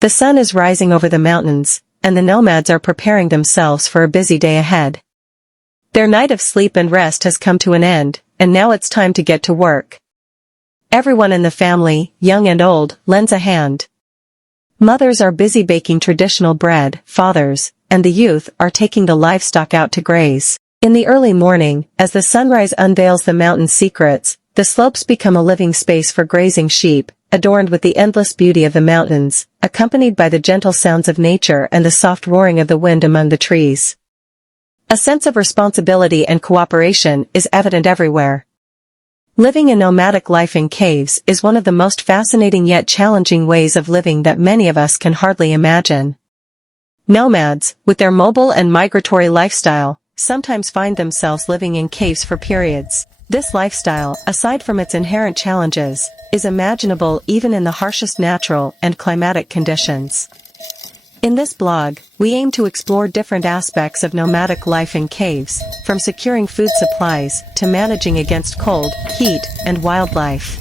The sun is rising over the mountains, and the nomads are preparing themselves for a busy day ahead. Their night of sleep and rest has come to an end, and now it's time to get to work. Everyone in the family, young and old, lends a hand. Mothers are busy baking traditional bread, fathers, and the youth are taking the livestock out to graze. In the early morning, as the sunrise unveils the mountain's secrets, the slopes become a living space for grazing sheep, adorned with the endless beauty of the mountains, accompanied by the gentle sounds of nature and the soft roaring of the wind among the trees. A sense of responsibility and cooperation is evident everywhere. Living a nomadic life in caves is one of the most fascinating yet challenging ways of living that many of us can hardly imagine. Nomads, with their mobile and migratory lifestyle, sometimes find themselves living in caves for periods. This lifestyle, aside from its inherent challenges, is imaginable even in the harshest natural and climatic conditions. In this blog, we aim to explore different aspects of nomadic life in caves, from securing food supplies to managing against cold, heat, and wildlife.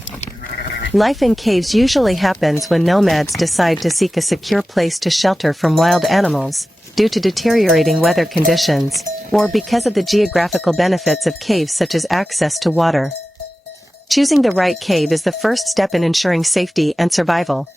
Life in caves usually happens when nomads decide to seek a secure place to shelter from wild animals, due to deteriorating weather conditions, or because of the geographical benefits of caves such as access to water. Choosing the right cave is the first step in ensuring safety and survival.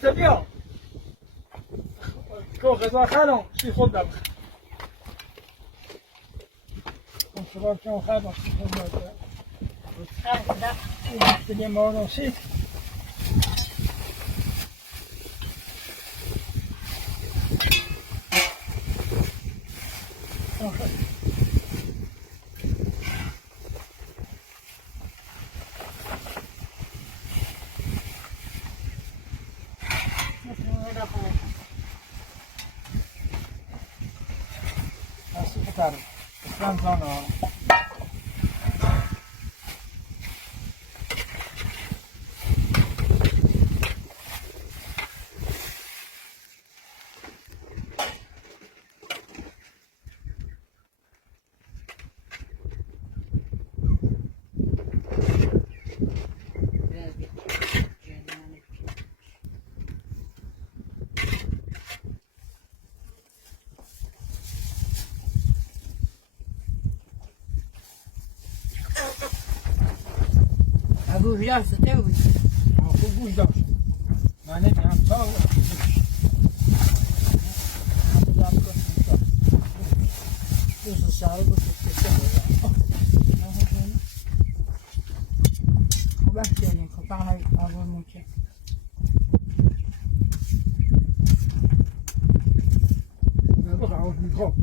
C'est bien. كوخذ خانو في خدام. كوخذ كم خانو في خدام. وتخاف تدي مورو شيء. Bouge-là, c'était oui. On faut bouger là. On est en bas. On est en bas. pareil, avant mon check. D'abord, ça arrange le micro.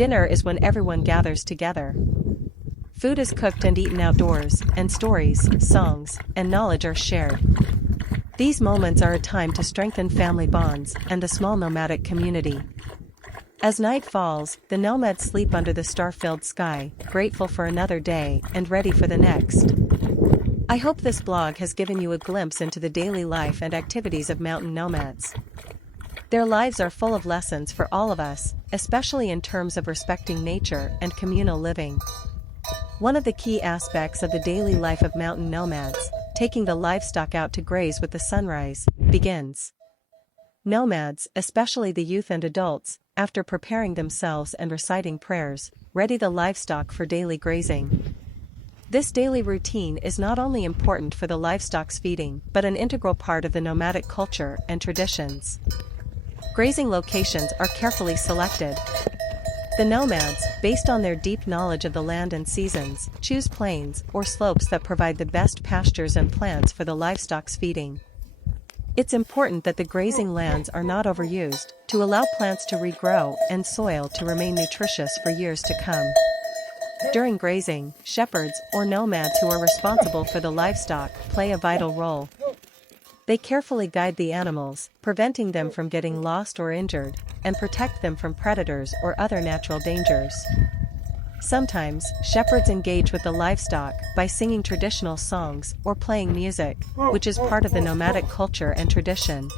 Dinner is when everyone gathers together. Food is cooked and eaten outdoors, and stories, songs, and knowledge are shared. These moments are a time to strengthen family bonds and the small nomadic community. As night falls, the nomads sleep under the star-filled sky, grateful for another day and ready for the next. I hope this blog has given you a glimpse into the daily life and activities of mountain nomads. Their lives are full of lessons for all of us, especially in terms of respecting nature and communal living. One of the key aspects of the daily life of mountain nomads, taking the livestock out to graze with the sunrise, begins. Nomads, especially the youth and adults, after preparing themselves and reciting prayers, ready the livestock for daily grazing. This daily routine is not only important for the livestock's feeding but an integral part of the nomadic culture and traditions. Grazing locations are carefully selected. The nomads, based on their deep knowledge of the land and seasons, choose plains or slopes that provide the best pastures and plants for the livestock's feeding. It's important that the grazing lands are not overused, to allow plants to regrow and soil to remain nutritious for years to come. During grazing, shepherds or nomads who are responsible for the livestock play a vital role. They carefully guide the animals, preventing them from getting lost or injured, and protect them from predators or other natural dangers. Sometimes, shepherds engage with the livestock by singing traditional songs or playing music, which is part of the nomadic culture and tradition.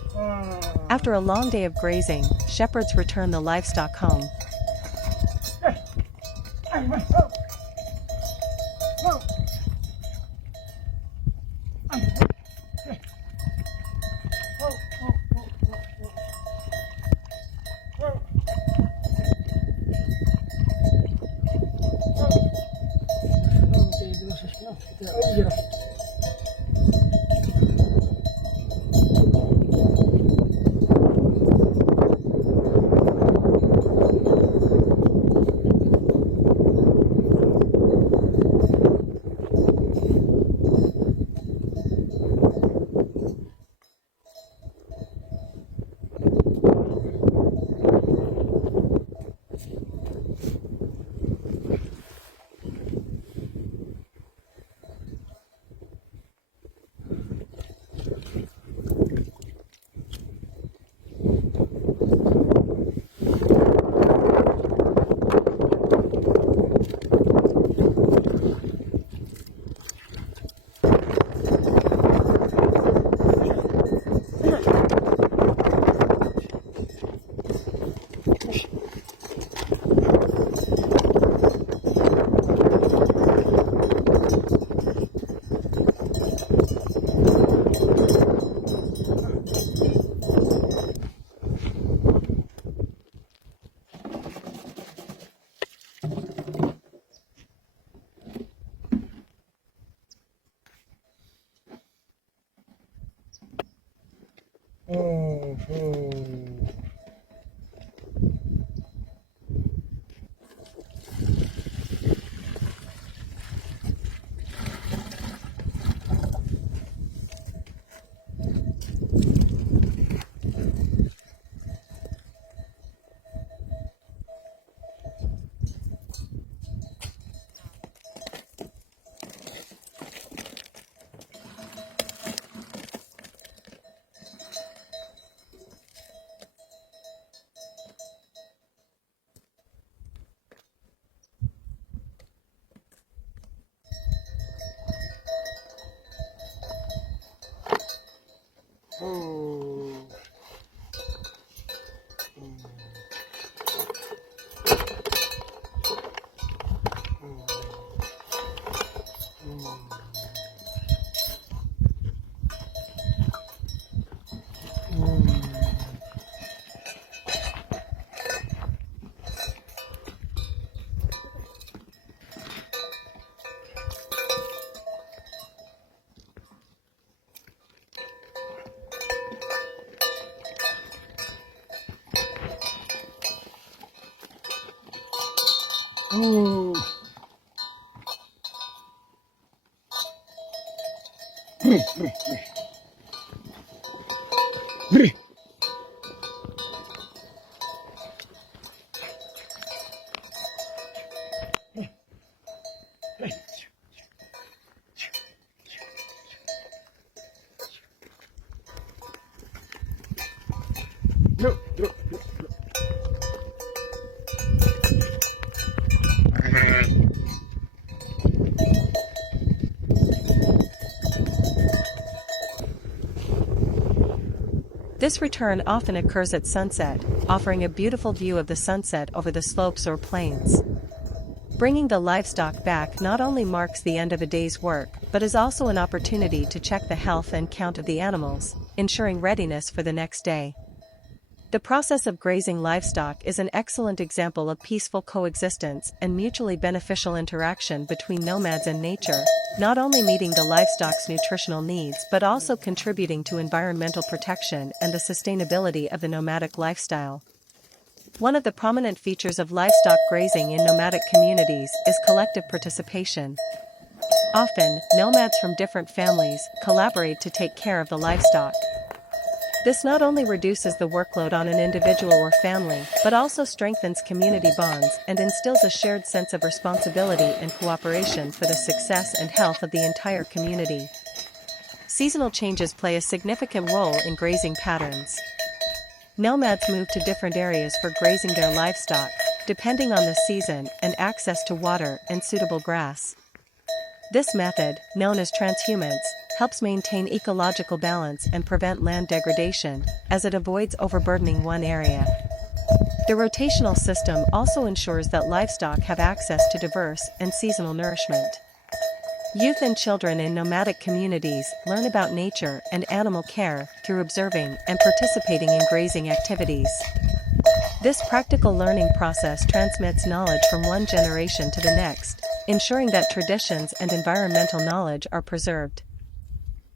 After a long day of grazing, shepherds return the livestock home. This return often occurs at sunset, offering a beautiful view of the sunset over the slopes or plains. Bringing the livestock back not only marks the end of a day's work, but is also an opportunity to check the health and count of the animals, ensuring readiness for the next day. The process of grazing livestock is an excellent example of peaceful coexistence and mutually beneficial interaction between nomads and nature, not only meeting the livestock's nutritional needs but also contributing to environmental protection and the sustainability of the nomadic lifestyle. One of the prominent features of livestock grazing in nomadic communities is collective participation. Often, nomads from different families collaborate to take care of the livestock. This not only reduces the workload on an individual or family, but also strengthens community bonds and instills a shared sense of responsibility and cooperation for the success and health of the entire community. Seasonal changes play a significant role in grazing patterns. Nomads move to different areas for grazing their livestock, depending on the season and access to water and suitable grass. This method, known as transhumance, helps maintain ecological balance and prevent land degradation, as it avoids overburdening one area. The rotational system also ensures that livestock have access to diverse and seasonal nourishment. Youth and children in nomadic communities learn about nature and animal care through observing and participating in grazing activities. This practical learning process transmits knowledge from one generation to the next, ensuring that traditions and environmental knowledge are preserved.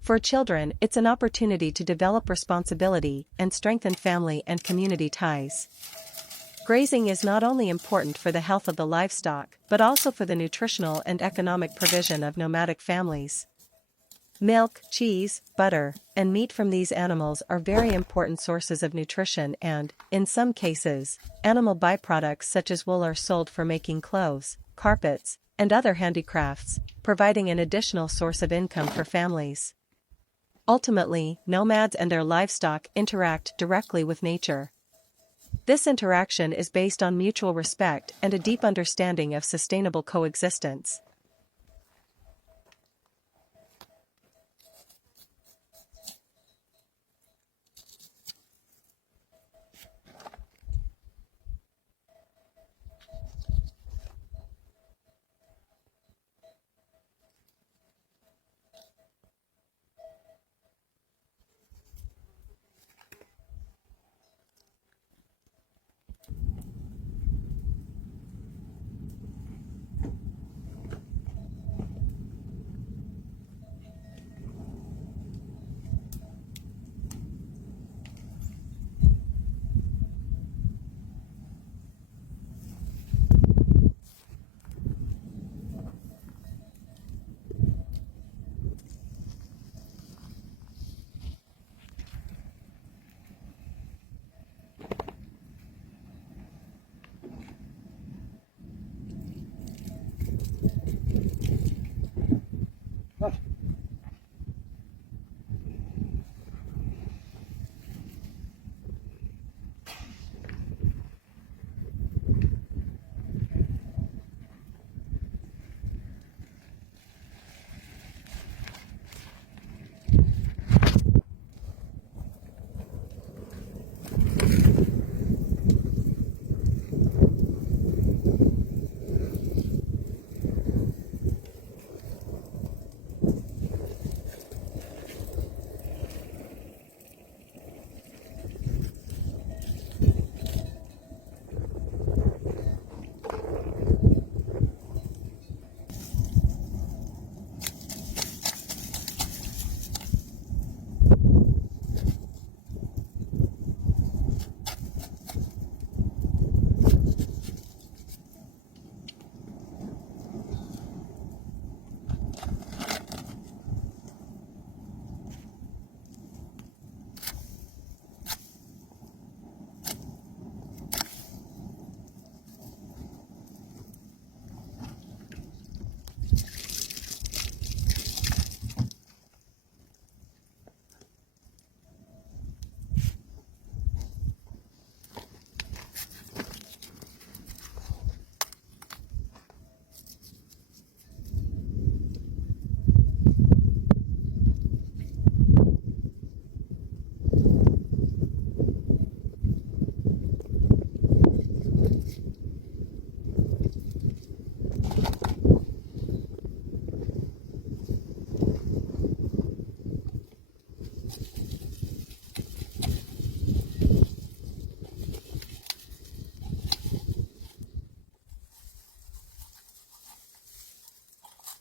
For children, it's an opportunity to develop responsibility and strengthen family and community ties. Grazing is not only important for the health of the livestock, but also for the nutritional and economic provision of nomadic families. Milk, cheese, butter, and meat from these animals are very important sources of nutrition and, in some cases, animal byproducts such as wool are sold for making clothes, carpets, and other handicrafts, providing an additional source of income for families. Ultimately, nomads and their livestock interact directly with nature. This interaction is based on mutual respect and a deep understanding of sustainable coexistence.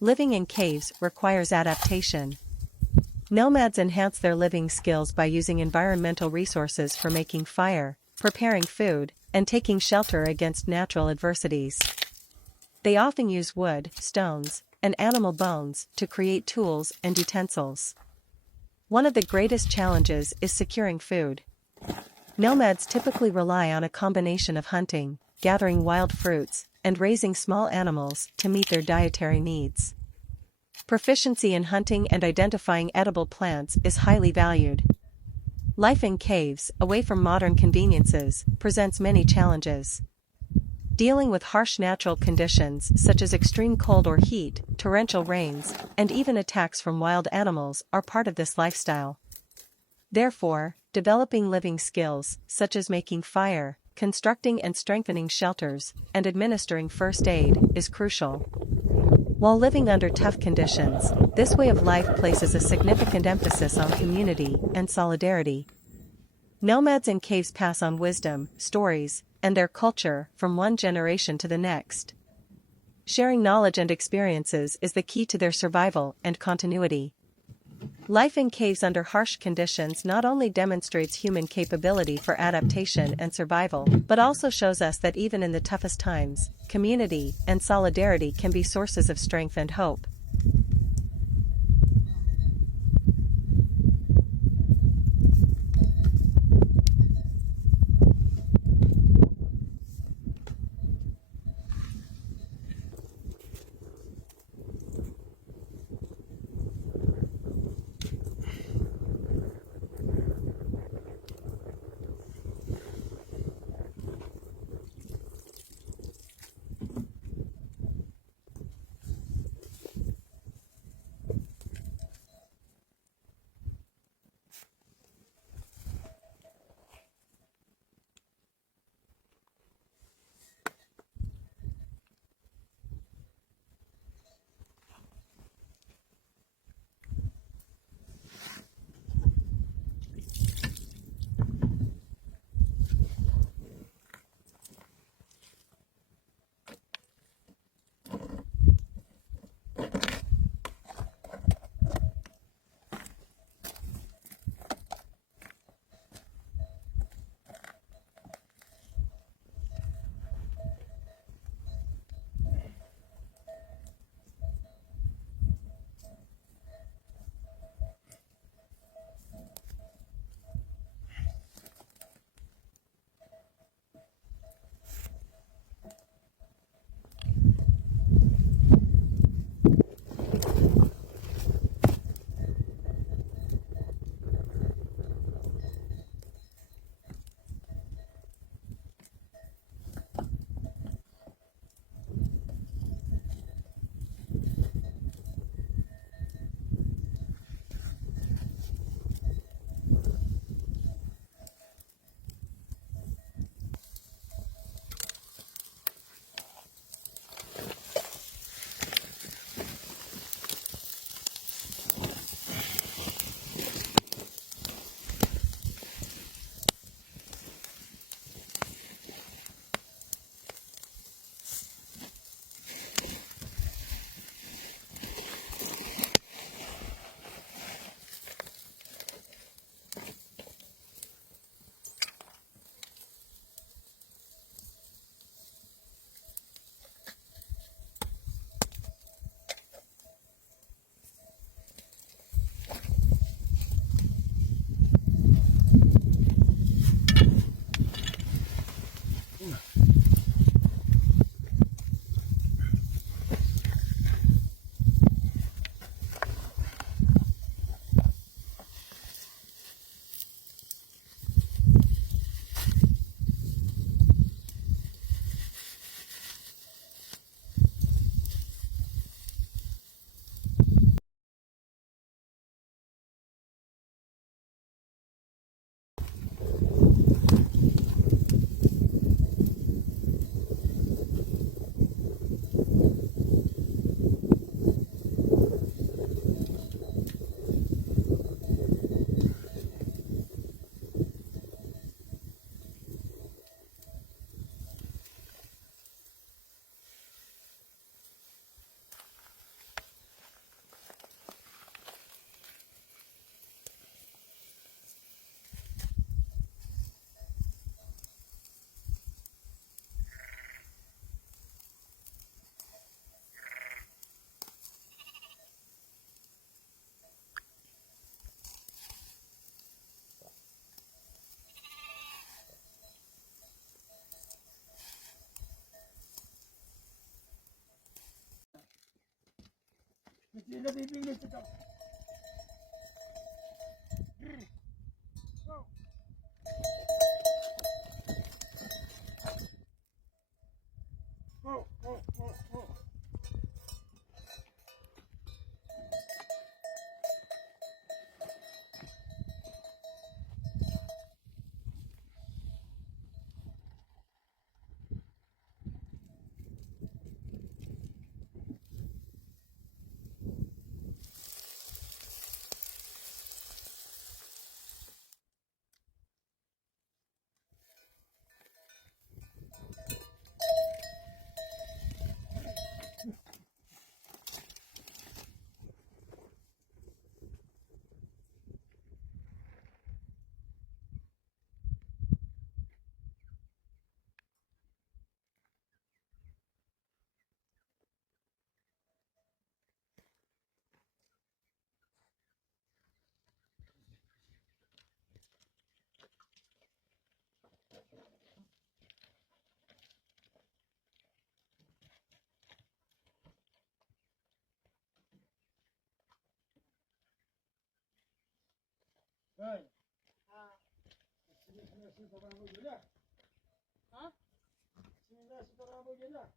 Living in caves requires adaptation. Nomads enhance their living skills by using environmental resources for making fire, preparing food, and taking shelter against natural adversities. They often use wood, stones, and animal bones to create tools and utensils. One of the greatest challenges is securing food. Nomads typically rely on a combination of hunting, gathering wild fruits, and raising small animals to meet their dietary needs. Proficiency in hunting and identifying edible plants is highly valued. Life in caves, away from modern conveniences, presents many challenges. Dealing with harsh natural conditions such as extreme cold or heat, torrential rains, and even attacks from wild animals are part of this lifestyle. Therefore, developing living skills, such as making fire, constructing and strengthening shelters, and administering first aid, is crucial. While living under tough conditions, this way of life places a significant emphasis on community and solidarity. Nomads in caves pass on wisdom, stories, and their culture from one generation to the next. Sharing knowledge and experiences is the key to their survival and continuity. Life in caves under harsh conditions not only demonstrates human capability for adaptation and survival, but also shows us that even in the toughest times, community and solidarity can be sources of strength and hope. Tina bibing ito daw. Wow. Oh. Hey. Sini kita rambut je dah. Ha? Sini kita rambut je dah.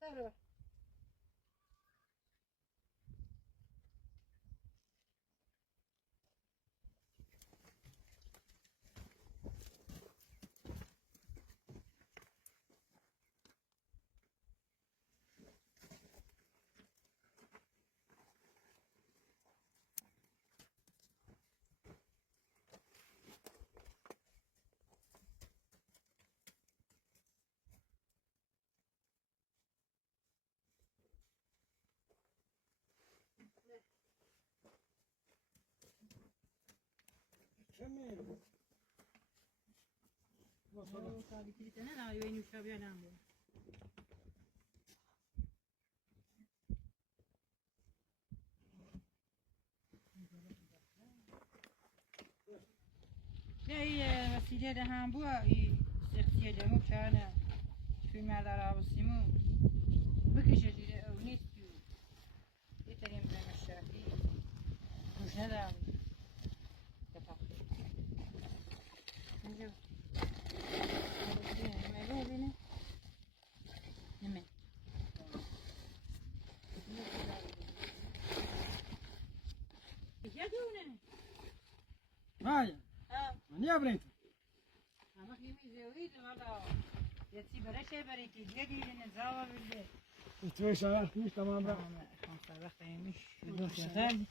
Tahu. Kemir. Tadi kita nak ayuh ini usah biar nampak. یه وسیله ده هم بوا ای سختیه دمو کنه توی مدار آبسیمو بکشه دیره او نیست تو یه تریم برم شرفی گوش ندارم بپا اینجا نمه بینه نمه یه دونه Vai. Mania Brenta. اما خیلی زیادی مالا یه تی برشه بری که جدی نزاوا بده Tu şarkı mı tamam bra. خمسة وقت مش شغال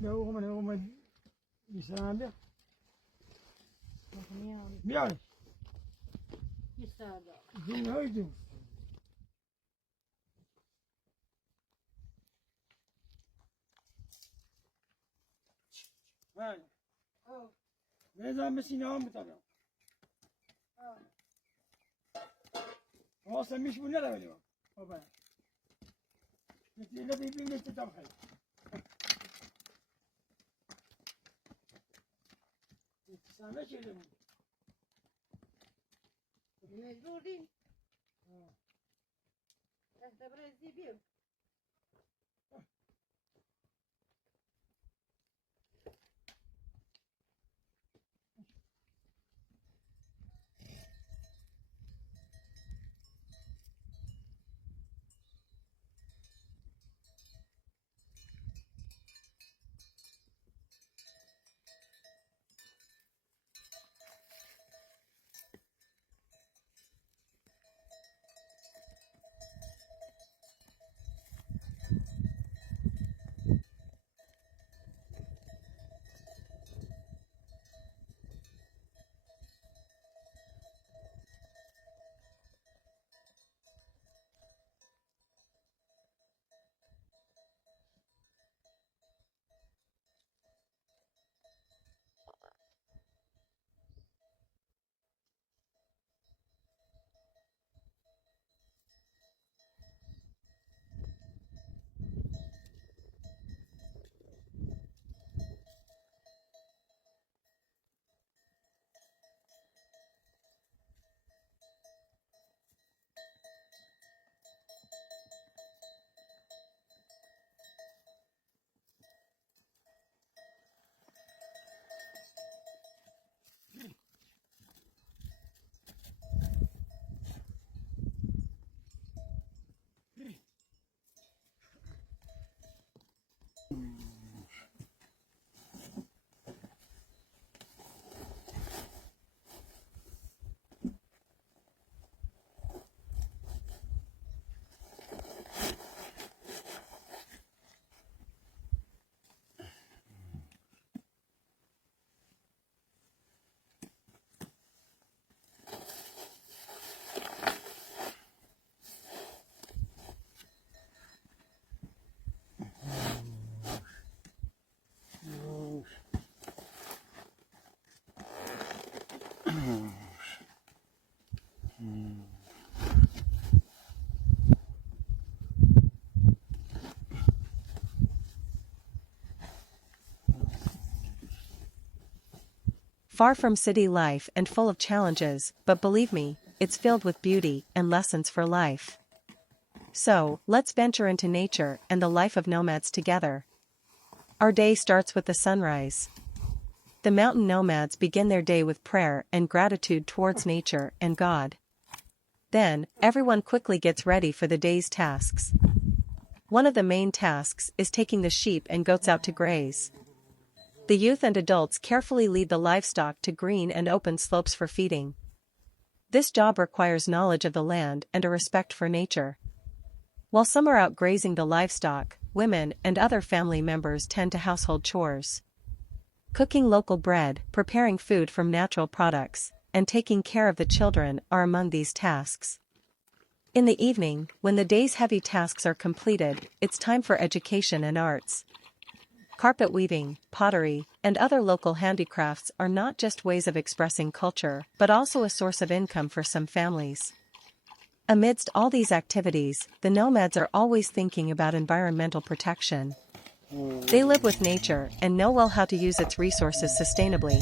Ne o İsrail'de. Miar. يساعد Dinleydim. Vay. Ne zaman Sina mı tabii? O sen miş bu ne böyle? O ben. Ne bir ne tabii. Sen ne şeyledin? مجبور دي تبرز دي بيو Far from city life and full of challenges, but believe me, it's filled with beauty and lessons for life. So, let's venture into nature and the life of nomads together. Our day starts with the sunrise. The mountain nomads begin their day with prayer and gratitude towards nature and God. Then, everyone quickly gets ready for the day's tasks. One of the main tasks is taking the sheep and goats out to graze. The youth and adults carefully lead the livestock to green and open slopes for feeding. This job requires knowledge of the land and a respect for nature. While some are out grazing the livestock, women and other family members tend to household chores. Cooking local bread, preparing food from natural products, and taking care of the children are among these tasks. In the evening, when the day's heavy tasks are completed, it's time for education and arts. Carpet weaving, pottery, and other local handicrafts are not just ways of expressing culture, but also a source of income for some families. Amidst all these activities, the nomads are always thinking about environmental protection. They live with nature and know well how to use its resources sustainably.